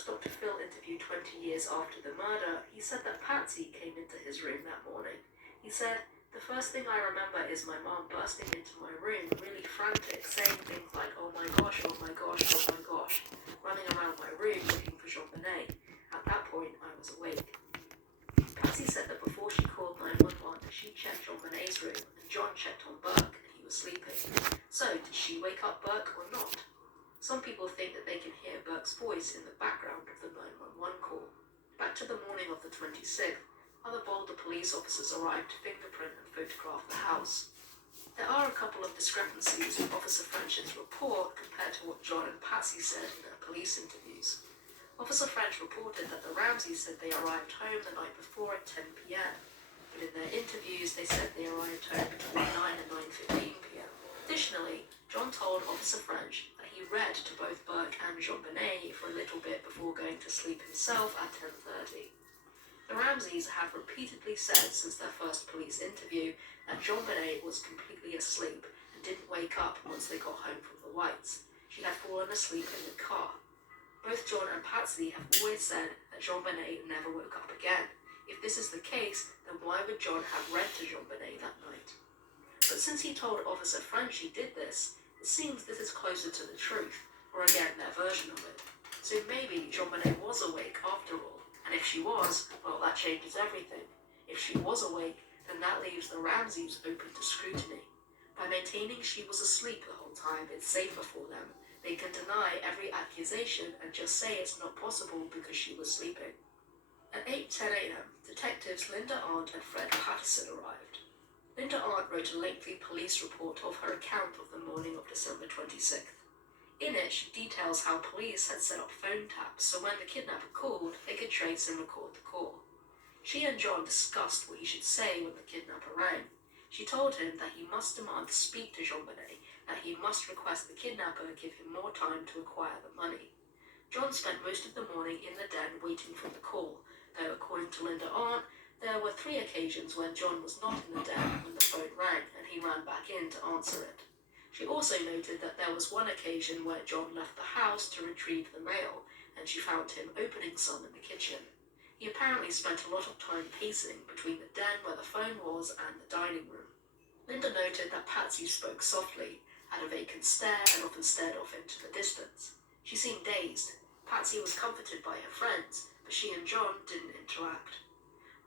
as Dr. Phil interviewed 20 years after the murder, he said that Patsy came into his room that morning. He said, "The first thing I remember is my mom bursting into my room, really frantic, saying things like, 'Oh my gosh, oh my gosh, oh my gosh,' running around my room looking for JonBenet. At that point, I was awake." Patsy said that before she called 911, she checked JonBenet's room, and John checked on Burke, and he was sleeping. So, did she wake up Burke or not? Some people think that they can hear Burke's voice in the background of the 911 call. Back to the morning of the 26th, other Boulder police officers arrived to fingerprint and photograph the house. There are a couple of discrepancies in Officer French's report compared to what John and Patsy said in their police interviews. Officer French reported that the Ramseys said they arrived home the night before at 10 p.m., but in their interviews they said they arrived home between 9 and 9:15 p.m. Additionally, John told Officer French that he read to both Burke and JonBenet for a little bit before going to sleep himself at 10:30. The Ramseys have repeatedly said since their first police interview that JonBenet was completely asleep and didn't wake up once they got home from the Whites. She had fallen asleep in the car. Both John and Patsy have always said that JonBenet never woke up again. If this is the case, then why would John have read to JonBenet that night? But since he told Officer French he did this, it seems this is closer to the truth, or again their version of it. So maybe JonBenet was awake after all, and if she was, well, that changes everything. If she was awake, then that leaves the Ramseys open to scrutiny. By maintaining she was asleep the whole time, it's safer for them. They can deny every accusation and just say it's not possible because she was sleeping. At 8:10 a.m., detectives Linda Arndt and Fred Patterson arrived. Linda Arndt wrote a lengthy police report of her account of the morning of December 26th. In it, she details how police had set up phone taps so when the kidnapper called, they could trace and record the call. She and John discussed what he should say when the kidnapper rang. She told him that he must demand to speak to JonBenet, that he must request the kidnapper give him more time to acquire the money. John spent most of the morning in the den waiting for the call, though according to Linda Arndt, there were 3 occasions when John was not in the den when the phone rang and he ran back in to answer it. She also noted that there was one occasion where John left the house to retrieve the mail, and she found him opening some in the kitchen. He apparently spent a lot of time pacing between the den where the phone was and the dining room. Linda noted that Patsy spoke softly, had a vacant stare, and often stared off into the distance. She seemed dazed. Patsy was comforted by her friends, but she and John didn't interact.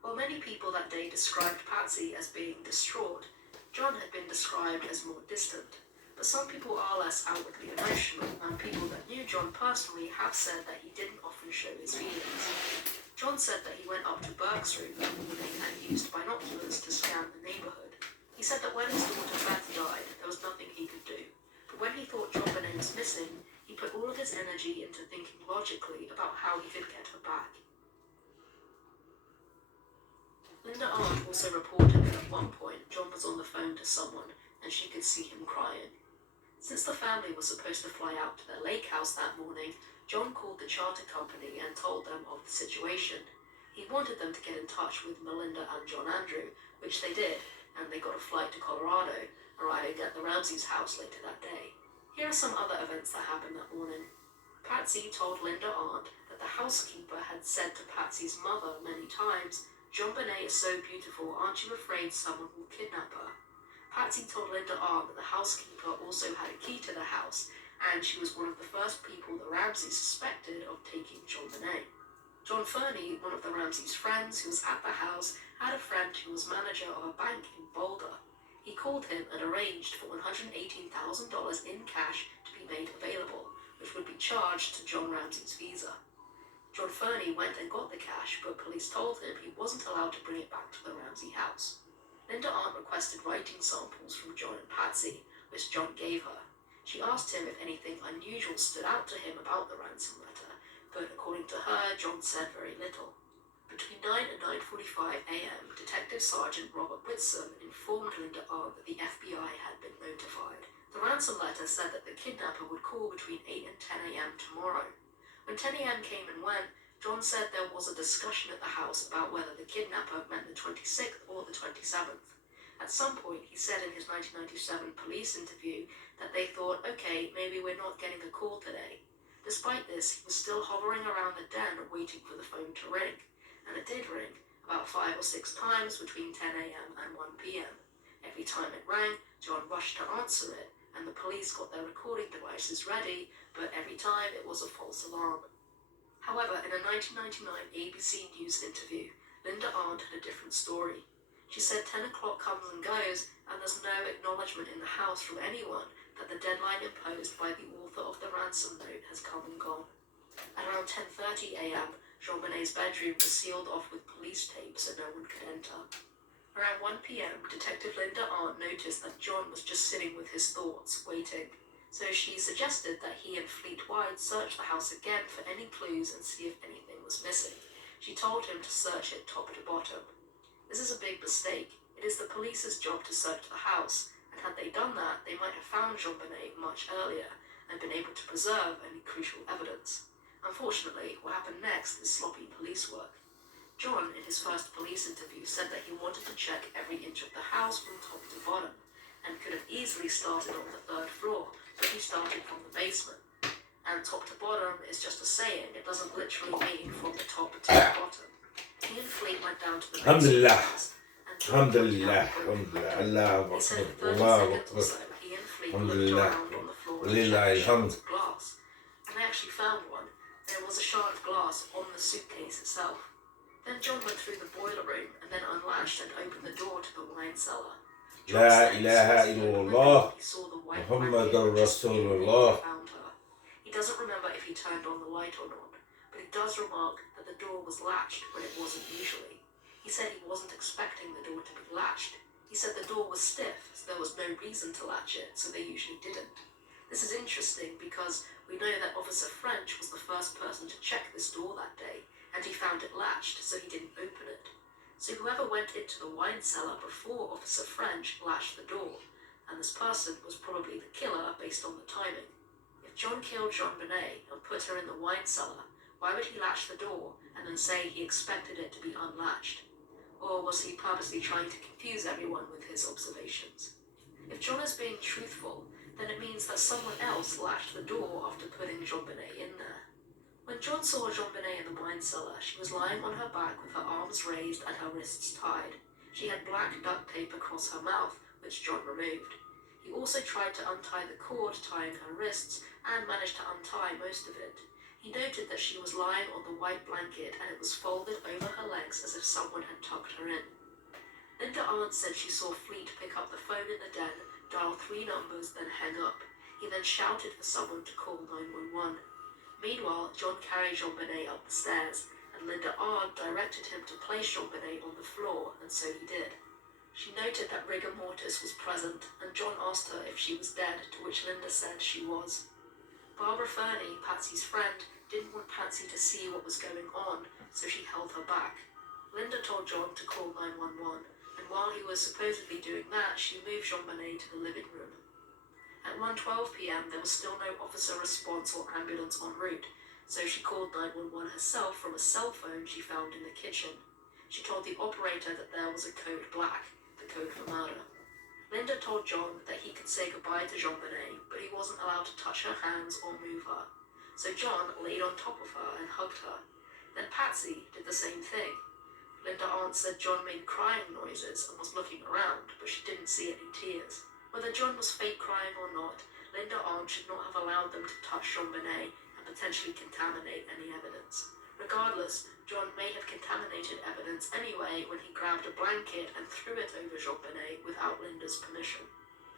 While many people that day described Patsy as being distraught, John had been described as more distant. But some people are less outwardly emotional, and people that knew John personally have said that he didn't often show his feelings. John said that he went up to Burke's room that morning and used binoculars to scan the neighborhood. He said that when his daughter Beth died, there was nothing he could do. But when he thought JonBenet was missing, he put all of his energy into thinking logically about how he could get her back. Linda Arndt also reported that at one point John was on the phone to someone and she could see him crying. Since the family was supposed to fly out to their lake house that morning, John called the charter company and told them of the situation. He wanted them to get in touch with Melinda and John Andrew, which they did, and they got a flight to Colorado, arriving at the Ramseys' house later that day. Here are some other events that happened that morning. Patsy told Linda Arndt that the housekeeper had said to Patsy's mother many times, "JonBenet is so beautiful, aren't you afraid someone will kidnap her?" Patsy told Linda Arndt that the housekeeper also had a key to the house, and she was one of the first people the Ramseys suspected of taking JonBenet. John Fernie, one of the Ramseys' friends who was at the house, had a friend who was manager of a bank in Boulder. He called him and arranged for $118,000 in cash to be made available, which would be charged to John Ramsey's visa. John Fernie went and got the cash, but police told him he wasn't allowed to bring it back to the Ramsey house. Linda Arndt requested writing samples from John and Patsy, which John gave her. She asked him if anything unusual stood out to him about the ransom letter, but according to her, John said very little. Between 9 and 9:45 a.m., Detective Sergeant Robert Whitson informed Linda Arndt that the FBI had been notified. The ransom letter said that the kidnapper would call between 8 and 10 a.m. tomorrow. When 10 a.m. came and went, John said there was a discussion at the house about whether the kidnapper meant the 26th or the 27th. At some point, he said in his 1997 police interview that they thought, okay, maybe we're not getting a call today. Despite this, he was still hovering around the den waiting for the phone to ring, and it did ring, about 5 or 6 times between 10 a.m. and 1 p.m. Every time it rang, John rushed to answer it, and the police got their recording devices ready, but every time it was a false alarm. However, in a 1999 ABC News interview, Linda Arndt had a different story. She said 10 o'clock comes and goes, and there's no acknowledgement in the house from anyone that the deadline imposed by the author of the ransom note has come and gone. At around 10:30 a.m., JonBenet's bedroom was sealed off with police tape so no one could enter. Around 1 p.m., Detective Linda Arndt noticed that John was just sitting with his thoughts, waiting. So she suggested that he and Fleet Wide search the house again for any clues and see if anything was missing. She told him to search it top to bottom. This is a big mistake. It is the police's job to search the house, and had they done that, they might have found JonBenet much earlier and been able to preserve any crucial evidence. Unfortunately, what happened next is sloppy police work. John, in his first police interview, said that he wanted to check every inch of the house from top to bottom, and could have easily started on the 3rd floor, but he started from the basement. And top to bottom is just a saying, it doesn't literally mean from the top to the bottom. He and Fleet went down to the basement first, and John came down and they said in 30 seconds or so, he and Fleet looked around on the floor and checked shards of glass. And they actually found one. There was a shard of glass on the suitcase itself. Then John went through the boiler room and then unlatched and opened the door to the wine cellar. لا إله إلا الله محمد رسول الله. He doesn't remember if he turned on the light or not, but he does remark that the door was latched when it wasn't usually. He said he wasn't expecting the door to be latched. He said the door was stiff, so there was no reason to latch it, so they usually didn't. This is interesting because we know that Officer French was the first person to check this door that day, and he found it latched, so he didn't open it. So whoever went into the wine cellar before Officer French latched the door, and this person was probably the killer based on the timing. If John killed JonBenet and put her in the wine cellar, why would he latch the door and then say he expected it to be unlatched? Or was he purposely trying to confuse everyone with his observations? If John is being truthful, then it means that someone else latched the door after putting JonBenet in there. When John saw JonBenet in the wine cellar, she was lying on her back with her arms raised and her wrists tied. She had black duct tape across her mouth, which John removed. He also tried to untie the cord tying her wrists and managed to untie most of it. He noted that she was lying on the white blanket and it was folded over her legs as if someone had tucked her in. Linda Arndt said she saw Fleet pick up the phone in the den, dial 3 numbers, then hang up. He then shouted for someone to call 911. Meanwhile, John carried JonBenet up the stairs, and Linda Arndt directed him to place JonBenet on the floor, and so he did. She noted that rigor mortis was present, and John asked her if she was dead, to which Linda said she was. Barbara Fernie, Patsy's friend, didn't want Patsy to see what was going on, so she held her back. Linda told John to call 911, and while he was supposedly doing that, she moved JonBenet to the living room. At 1:12 p.m, there was still no officer response or ambulance en route, so she called 911 herself from a cell phone she found in the kitchen. She told the operator that there was a code black, the code for murder. Linda told John that he could say goodbye to JonBenet, but he wasn't allowed to touch her hands or move her. So John laid on top of her and hugged her. Then Patsy did the same thing. Linda Arndt said John made crying noises and was looking around, but she didn't see any tears. Whether John was fake crying or not, Linda Arndt should not have allowed them to touch JonBenet and potentially contaminate any evidence. Regardless, John may have contaminated evidence anyway when he grabbed a blanket and threw it over JonBenet without Linda's permission.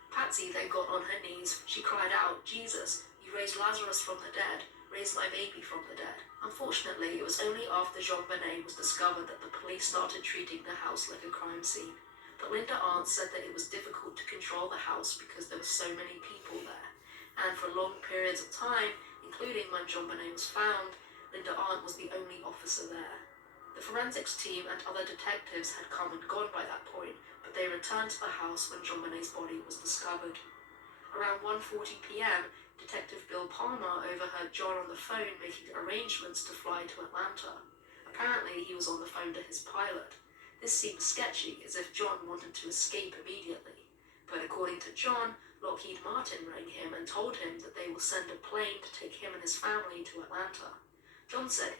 Patsy then got on her knees. She cried out, "Jesus, you raised Lazarus from the dead. Raise my baby from the dead." Unfortunately, it was only after JonBenet was discovered that the police started treating the house like a crime scene. But Linda Arndt said that it was difficult to control the house because there were so many people there. And for long periods of time, including when JonBenet was found, Linda Arndt was the only officer there. The forensics team and other detectives had come and gone by that point, but they returned to the house when JonBenet's body was discovered. Around 1:40 p.m, Detective Bill Palmer overheard John on the phone making arrangements to fly to Atlanta. Apparently, he was on the phone to his pilot. This seemed sketchy, as if John wanted to escape immediately. But according to John, Lockheed Martin rang him and told him that they will send a plane to take him and his family to Atlanta. John said